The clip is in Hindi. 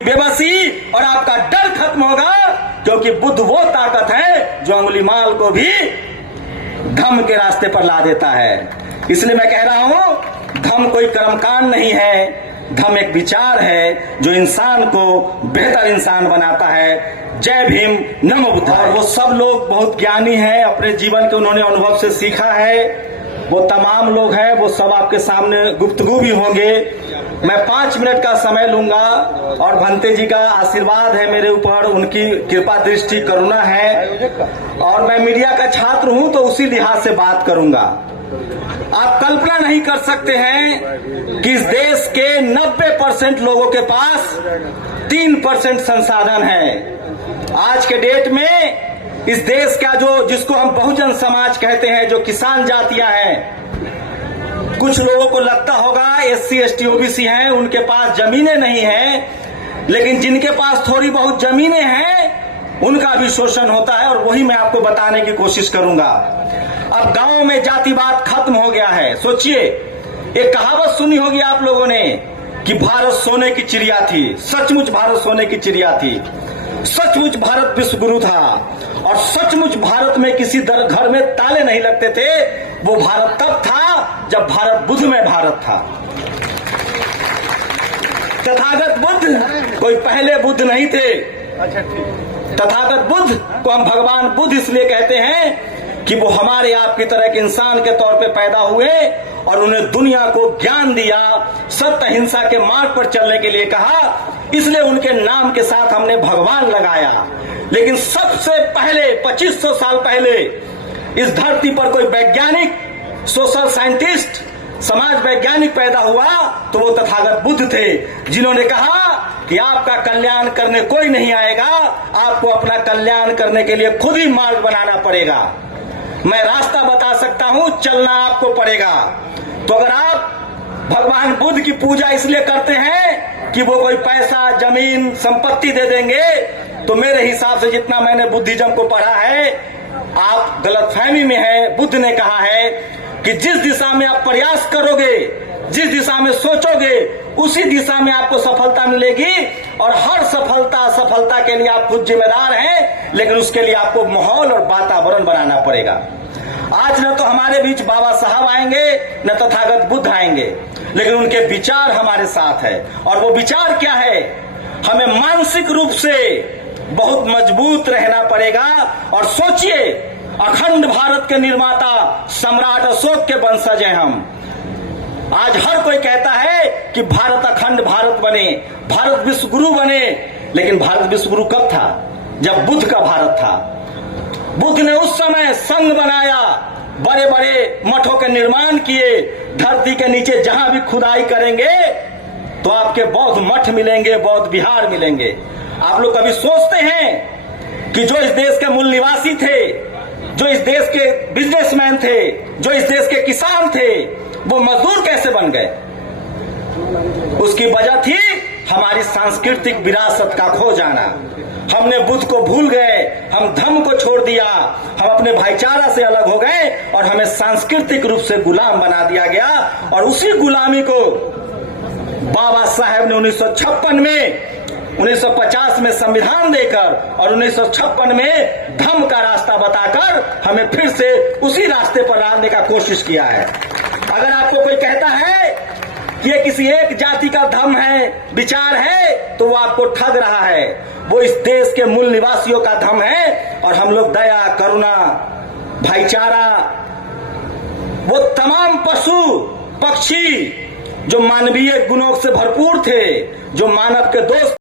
बेबसी और आपका डर खत्म होगा, क्योंकि बुद्ध वो ताकत है जो अंगुली माल को भी धम्म के रास्ते पर ला देता है। इसलिए मैं कह रहा हूं, धम्म कोई कर्मकांड नहीं है, धम्म एक विचार है जो इंसान को बेहतर इंसान बनाता है। जय भीम, नमो बुद्धाय। और वो सब लोग बहुत ज्ञानी हैं, अपने जीवन के उन्होंने अनुभव से सीखा है। वो तमाम लोग हैं, वो सब आपके सामने गुफ्तगू भी होंगे। मैं 5 मिनट का समय लूंगा और भंते जी का आशीर्वाद है मेरे ऊपर, उनकी कृपा दृष्टि करुणा है, और मैं मीडिया का छात्र हूं तो उसी लिहाज से बात करूंगा। आप कल्पना नहीं कर सकते हैं कि इस देश के 90% लोगों के पास 3% संसाधन है। आज के डेट में इस देश का जिसको हम बहुजन समाज कहते हैं, जो किसान जातियां हैं, कुछ लोगों को लगता होगा SC ST OBC हैं, उनके पास जमीनें नहीं हैं, लेकिन जिनके पास थोड़ी बहुत जमीनें हैं उनका भी शोषण होता है, और वही मैं आपको बताने की कोशिश करूंगा। अब गांव में जातिवाद खत्म हो गया है। सोचिए, एक कहावत सुनी होगी आप लोगों ने कि भारत सोने की चिड़िया थी। सचमुच भारत सोने की चिड़िया थी, सचमुच भारत विश्व गुरु था, और सचमुच भारत में किसी घर में ताले नहीं लगते थे। वो भारत तब था जब भारत बुद्ध में भारत था। तथागत बुद्ध कोई पहले बुद्ध नहीं थे। तथागत बुद्ध को हम भगवान बुद्ध इसलिए कहते हैं कि वो हमारे आपकी तरह के इंसान के तौर पे पैदा हुए और उन्हें दुनिया को ज्ञान दिया, सत्य अहिंसा के मार्ग पर चलने के लिए कहा, इसलिए उनके नाम के साथ हमने भगवान लगाया। लेकिन सबसे पहले 2500 साल पहले इस धरती पर कोई वैज्ञानिक, सोशल साइंटिस्ट, समाज वैज्ञानिक पैदा हुआ तो वो तथागत बुद्ध थे, जिन्होंने कहा कि आपका कल्याण करने कोई नहीं आएगा, आपको अपना कल्याण करने के लिए खुद ही मार्ग बनाना पड़ेगा। मैं रास्ता बता सकता हूं, चलना आपको पड़ेगा। तो अगर आप भगवान बुद्ध की पूजा इसलिए करते हैं कि वो कोई पैसा, जमीन, संपत्ति दे देंगे, तो मेरे हिसाब से जितना मैंने बुद्धिज्म को पढ़ा है, आप गलतफहमी में है। बुद्ध ने कहा है कि जिस दिशा में आप प्रयास करोगे, जिस दिशा में सोचोगे, उसी दिशा में आपको सफलता मिलेगी, और हर सफलता के लिए आप खुद जिम्मेदार हैं, लेकिन उसके लिए आपको माहौल और वातावरण बनाना पड़ेगा। आज न तो हमारे बीच बाबा साहब आएंगे, न तथागत बुद्ध आएंगे, लेकिन उनके विचार हमारे साथ है। और वो विचार क्या है? हमें मानसिक रूप से बहुत मजबूत रहना पड़ेगा। और सोचिए, अखंड भारत के निर्माता सम्राट अशोक के वंशज हैं हम। आज हर कोई कहता है कि भारत अखंड भारत बने, भारत विश्व गुरु बने, लेकिन भारत विश्व गुरु कब था? जब बुद्ध का भारत था। बुद्ध ने उस समय संघ बनाया, बड़े बड़े मठों के निर्माण किए। धरती के नीचे जहां भी खुदाई करेंगे तो आपके बौद्ध मठ मिलेंगे, बौद्ध विहार मिलेंगे। आप लोग कभी सोचते हैं कि जो इस देश के मूल निवासी थे, जो इस देश के बिजनेसमैन थे, जो इस देश के किसान थे, वो मजदूर कैसे बन गए? उसकी वजह थी हमारी सांस्कृतिक विरासत का खो जाना। हमने बुद्ध को भूल गए, हम धम्म को छोड़ दिया, हम अपने भाईचारा से अलग हो गए, और हमें सांस्कृतिक रूप से गुलाम बना दिया गया। और उसी गुलामी को बाबा साहेब ने 1956 में, 1950 में संविधान देकर और 1956 में धम्म का रास्ता बताकर हमें फिर से उसी रास्ते पर लाने का कोशिश किया है। अगर आपको कोई कहता है कि ये किसी एक जाति का धम्म है, विचार है, तो वो आपको ठग रहा है। वो इस देश के मूल निवासियों का धम्म है, और हम लोग दया, करुणा, भाईचारा, वो तमाम पशु पक्षी जो मानवीय गुणों से भरपूर थे, जो मानव के दोस्त